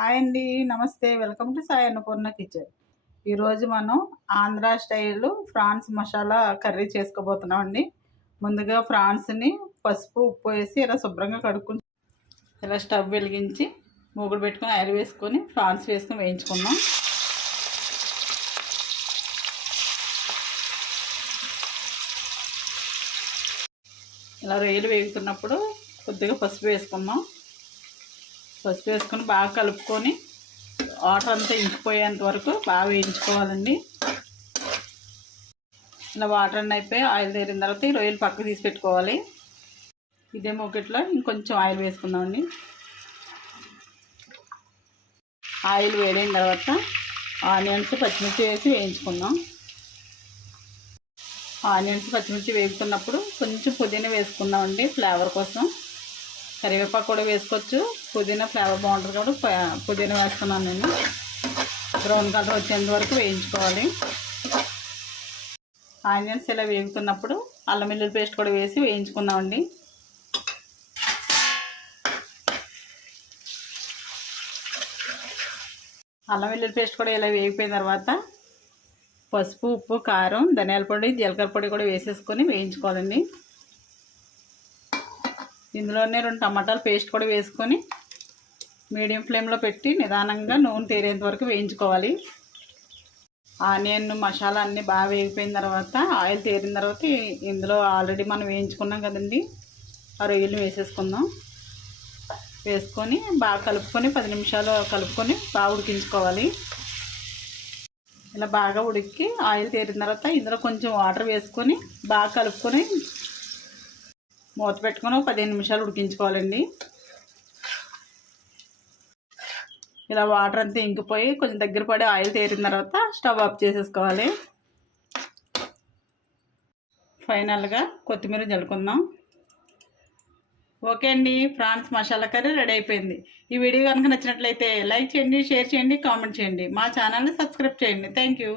Hi అండి, నమస్తే. Welcome to Sai Annapurna kitchen. ఈరోజు మనం Andhra style prawns masala curry చేసుకోబోతున్నాం అండి. ముందుగా ఫ్రాన్స్ని పసుపు ఉప్పు వేసి ఇలా శుభ్రంగా కడుక్కుని ఇలా స్టవ్ వెలిగించి మూగుడు పెట్టుకొని ఆయిల్ వేసుకొని ఫ్రాన్స్ వేసుకొని వేయించుకున్నాం. ఇలా రొయ్యలు వేగుతున్నప్పుడు కొద్దిగా పసుపు వేసుకున్నాం. పసుపు వేసుకొని బాగా కలుపుకొని వాటర్ అంతా ఇంకిపోయేంత వరకు బాగా వేయించుకోవాలండి. ఇలా వాటర్ అన్నీ అయిపోయి ఆయిల్ తేరిన తర్వాత ఈ రొయ్యలు పక్కకు తీసి పెట్టుకోవాలి. ఇదే మూకిట్లో ఇంకొంచెం ఆయిల్ వేసుకుందామండి. ఆయిల్ వేడైన తర్వాత ఆనియన్స్ పచ్చిమిర్చి వేసి వేయించుకుందాం. ఆనియన్స్ పచ్చిమిర్చి వేగుతున్నప్పుడు కొంచెం పుదీనా వేసుకుందామండి ఫ్లేవర్ కోసం. కరివేపాకు కూడా వేసుకోవచ్చు, పుదీనా ఫ్లేవర్ బాగుంటుంది కాబట్టి పుదీనా వేస్తున్నాను నేను. బ్రౌన్ కలర్ వచ్చేంత వరకు వేయించుకోవాలి. ఆనియన్స్ ఇలా వేగుతున్నప్పుడు అల్లం వెల్లుల్లి పేస్ట్ కూడా వేసి వేయించుకుందామండి. అల్లం వెల్లుల్లి పేస్ట్ కూడా ఇలా వేగిపోయిన తర్వాత పసుపు ఉప్పు కారం ధనియాల పొడి జీలకర్ర పొడి కూడా వేసేసుకొని వేయించుకోవాలండి. ఇందులోనే 2 టమాటాలు పేస్ట్ కూడా వేసుకొని మీడియం ఫ్లేమ్లో పెట్టి నిదానంగా నూనె తేరేంత వరకు వేయించుకోవాలి. ఆనియన్ మసాలా అన్నీ బాగా వేగిపోయిన తర్వాత ఆయిల్ తేరిన తర్వాత ఇందులో ఆల్రెడీ మనం వేయించుకున్నాం కదండి, ఆ రొయ్యలు వేసేసుకుందాం. వేసుకొని బాగా కలుపుకొని 10 నిమిషాలు కలుపుకొని బాగా ఉడికించుకోవాలి. ఇలా బాగా ఉడికి ఆయిల్ తేరిన తర్వాత ఇందులో కొంచెం వాటర్ వేసుకొని బాగా కలుపుకొని మూత పెట్టుకొని 15 నిమిషాలు ఉడికించుకోవాలండి. ఇలా వాటర్ అంతా ఇంకిపోయి కొంచెం దగ్గర పడి ఆయిల్ తేరిన తర్వాత స్టవ్ ఆఫ్ చేసేసుకోవాలి. ఫైనల్గా కొత్తిమీర జల్లుకుందాం. ఓకే అండి, ఫ్రాన్స్ మసాలా కర్రీ రెడీ అయిపోయింది. ఈ వీడియో కనుక నచ్చినట్లయితే లైక్ చేయండి, షేర్ చేయండి, కామెంట్ చేయండి. మా ఛానల్ని సబ్స్క్రైబ్ చేయండి. Thank you.